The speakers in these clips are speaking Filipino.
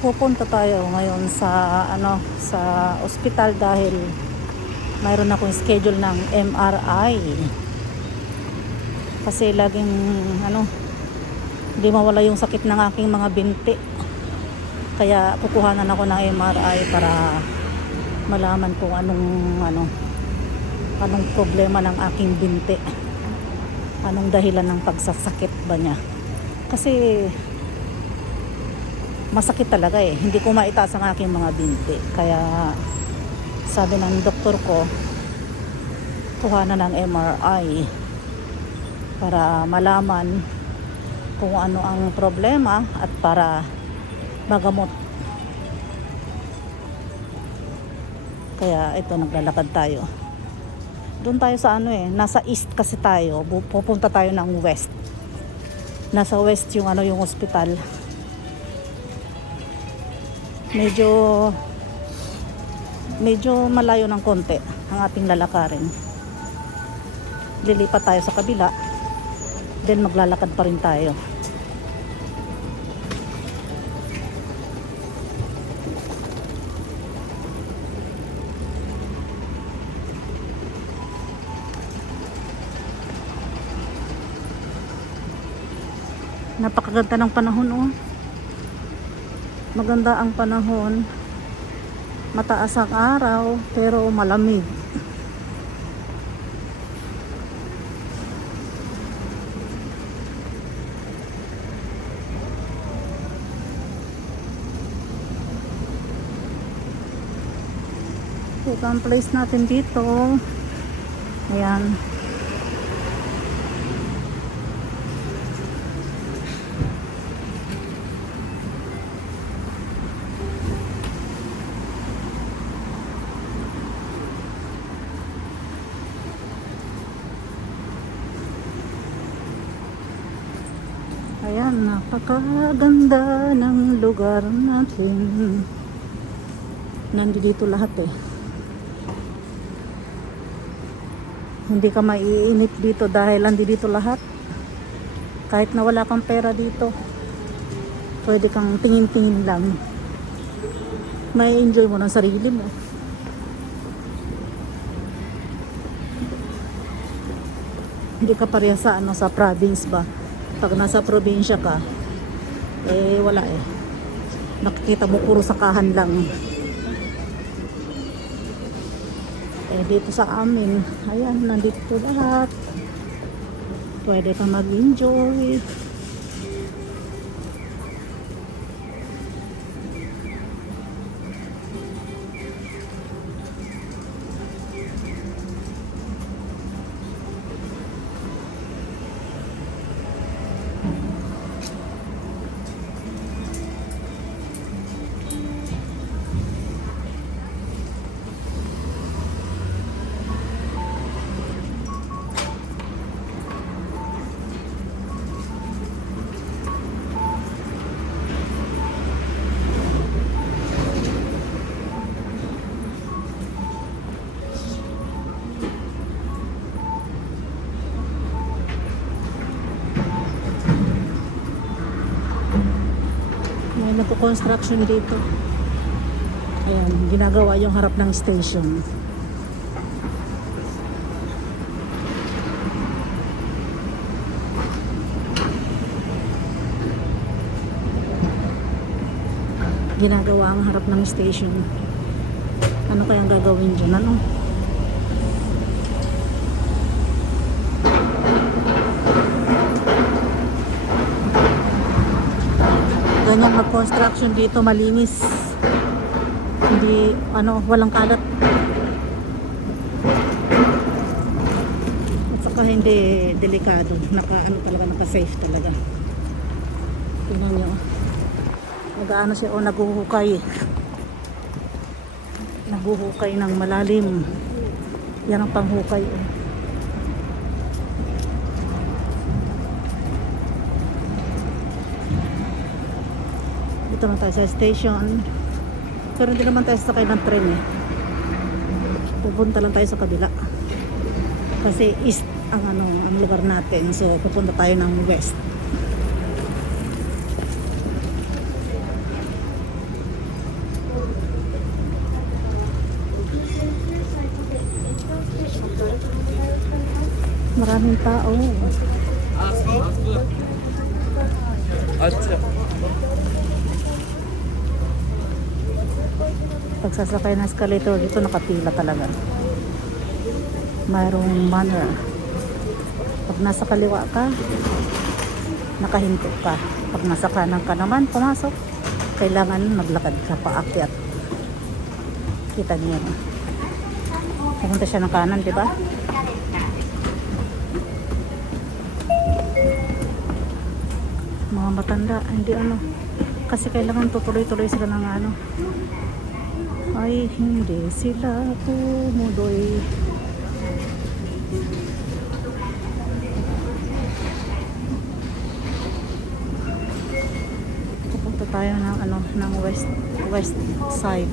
pupunta tayo ngayon sa ano sa ospital dahil mayroon akong schedule ng MRI. Kasi laging ano hindi mawala yung sakit ng aking mga binti. Kaya kukuhanan ako ng MRI para malaman kung anong ano anong problema ng aking binti. Anong dahilan ng pagsasakit ba niya? Kasi masakit talaga eh. Hindi ko maitaas ang aking mga binti. Kaya sabi ng doktor ko, kuhanan ng MRI para malaman kung ano ang problema at para magamot. Kaya ito, naglalakad tayo. Doon tayo sa ano eh, nasa east kasi tayo, pupunta tayo ng west. Nasa west yung ano yung ospital. Medyo medyo malayo ng konti ang ating lalakarin. Lilipat tayo sa kabila. Then maglalakad pa rin tayo. Napakaganda ng panahon oh. Maganda ang panahon. Mataas ang araw pero malamig. Ito ang place natin dito. Ayan. Ayan, napakaganda ng lugar natin. Nandito lahat eh. Hindi ka maiinip dito dahil nandito lahat. Kahit na wala kang pera dito. Pwede kang tingin-tingin lang. May enjoy mo ng sarili mo. Hindi ka pareha sa ano sa province ba? Pag nasa probinsya ka, eh wala eh. Nakikita mo puro sakahan lang. Eh dito sa amin, ayan, nandito lahat. Pwede ka mag-enjoy. May nagpo-construction dito. Ayan, ginagawa yung harap ng station. Ginagawa ang harap ng station. Ano kayang gagawin dyan? Ano? Ganyan mag-construction dito malinis. Hindi ano walang kalat. At saka hindi delikado. Naka ano talaga naka safe talaga. Tingnan nyo. Nag-ano siya o naguhukay. Naguhukay ng malalim. Yan ang panghukay oh. Dito na tayo sa station. Pero hindi naman tayo sakay ng tren eh. Pupunta lang tayo sa kabila. Kasi east ang ano, ang lugar natin. So pupunta tayo ng west. Maraming tao. Asko? Asko. Asko. pagsasakay ng escalator, dito nakapila talaga. Mayroong banner. Pag nasa kaliwa ka, nakahinto ka. Pag nasa kanan ka naman, pumasok. Kailangan maglakad ka paakyat. Kita niyo. Pumunta siya ng kanan, di ba? mga matanda hindi ano kasi kailangan tutuloy-tuloy sila ng ano ay hindi sila tumuloy. Pupunta tayo ng ano ng west west side.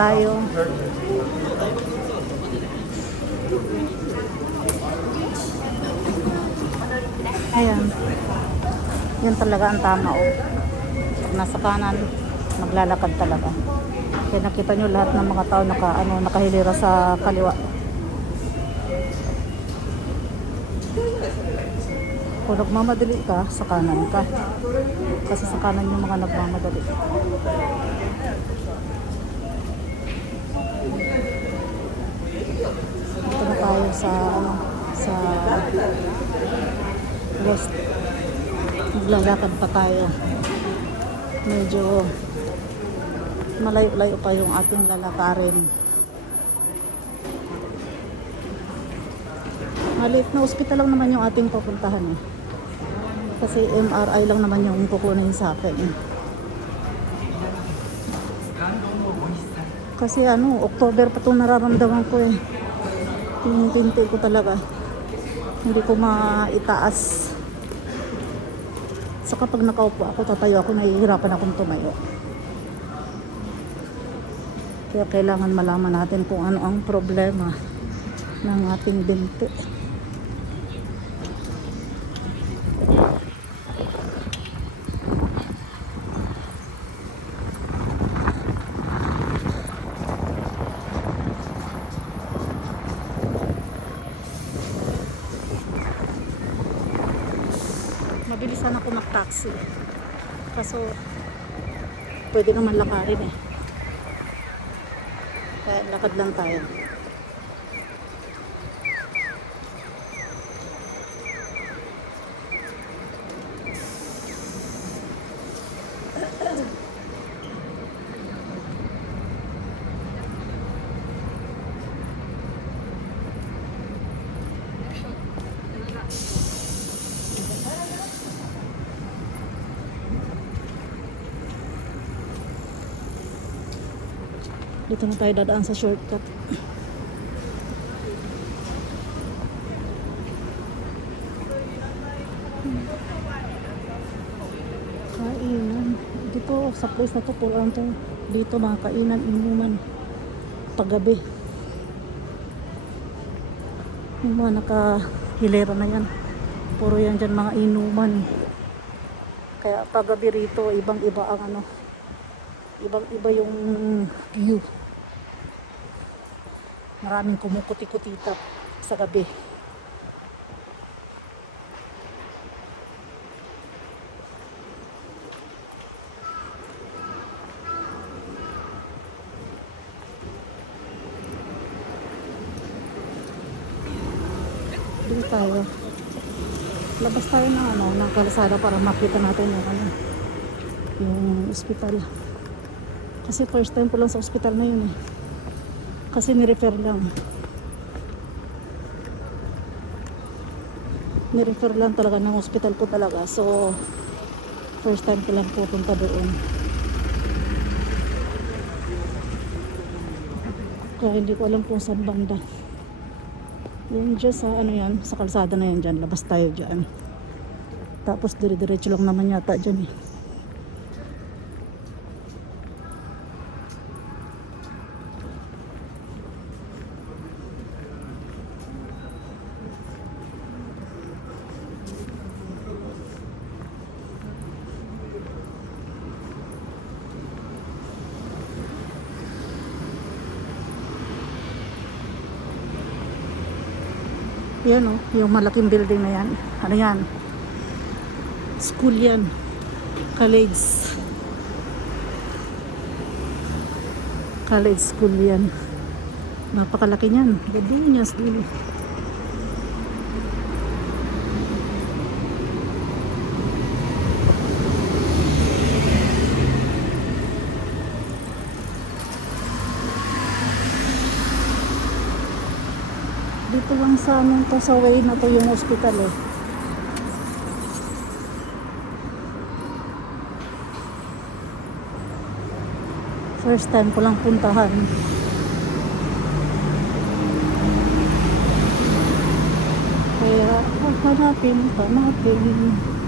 tayo. Ayan. Yan talaga ang tama oh. Pag nasa kanan, maglalakad talaga. Kaya nakita nyo lahat ng mga tao naka, ano, nakahilira sa kaliwa. Kung nagmamadali ka, sa kanan ka. Kasi sa kanan yung mga nagmamadali. Sa ano, sa west. Maglalakad pa tayo. Medyo malayo-layo pa yung ating lalakarin. Maliit na ospital lang naman yung ating pupuntahan eh. Kasi MRI lang naman yung kukunin sa akin. Kasi ano, October pa itong nararamdaman ko eh. Yung pinti ko talaga. Hindi ko maitaas. Saka pag nakaupo ako, tatayo ako, nahihirapan akong tumayo. Kaya kailangan malaman natin kung ano ang problema ng ating binti. Sana ako mag-taxi. Kaso, pwede naman lakarin eh. Kaya lakad lang tayo. Dito na tayo dadaan sa shortcut. Kainan. Dito sa place na to, pulaan to. Dito mga kainan, inuman. Paggabi. Yung mga nakahilera na yan. Puro yan dyan mga inuman. Kaya paggabi rito, ibang iba ang ano, ibang iba yung view maraming kumukuti-kutita sa gabi. Dito tayo. Labas tayo ng ano ng kalsada para makita natin yung ano yung ospital. Kasi first time ko lang sa ospital na yun eh. Kasi ni-refer lang. Ni-refer lang talaga ng hospital ko talaga. So, first time ko lang pupunta doon. Kaya hindi ko alam kung saan banda. Yun dyan sa ano yan, sa kalsada na yan dyan. Labas tayo dyan. Tapos dire-diretso lang naman yata dyan eh. Yan o, yung malaking building na yan. Ano yan? School yan. College. College school yan. Napakalaki niyan. Gardenia school. Dito lang sa amin to sa way na to yung hospital eh. First time ko lang puntahan. Kaya hanapin, hanapin.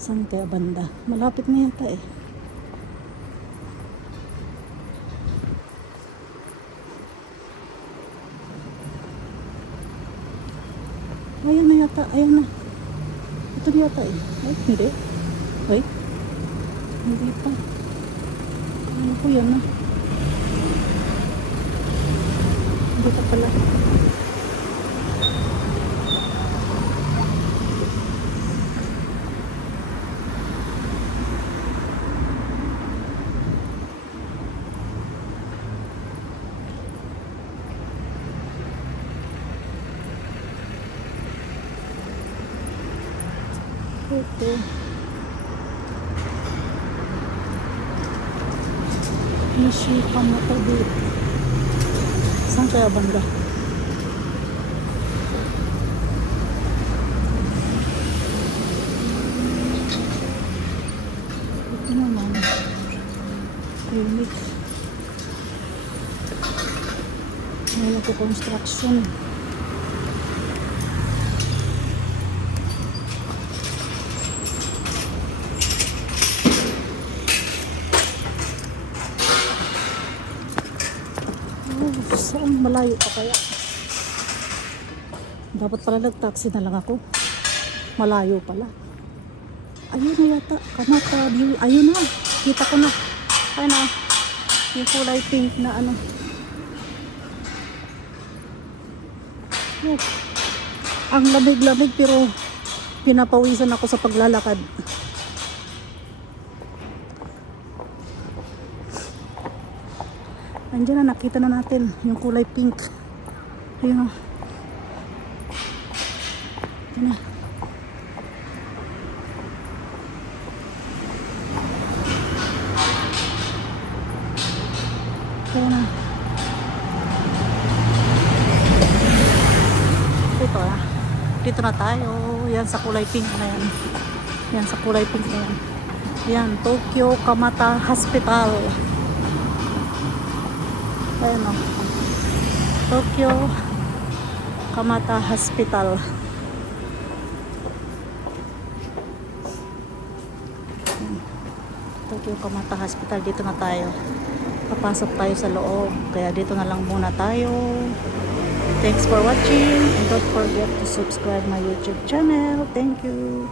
Saan kaya banda? Malapit na yata eh. Ayan na yata, ayan na. Ito na yata eh. Ay, hindi. Ay, hindi pa. Ano po yan na? Hindi pa pala. Ito. Nishipan na to dito. Saan kaya banda? Ito naman. Clinic. May nagko-construction. Oh, saan malayo pa kaya? Dapat pala nag-taxi na lang ako. Malayo pala. Ayun na yata. Kamata view. Ayun na. Kita ko na. Ayun na. Yung kulay pink na ano. Oh. Ang lamig-lamig pero pinapawisan ako sa paglalakad. Andiyan na, nakita na natin yung kulay pink. Ayun o. Ayun na. Ayun na. Ito ah. Dito na tayo. Yan sa kulay pink na yan. Yan sa kulay pink na yan. Yan, Tokyo Kamata Hospital. Ayan o. Tokyo Kamata Hospital. Ayan. Tokyo Kamata Hospital. Dito na tayo. Papasok tayo sa loob. Kaya dito na lang muna tayo. Thanks for watching. And don't forget to subscribe my YouTube channel. Thank you.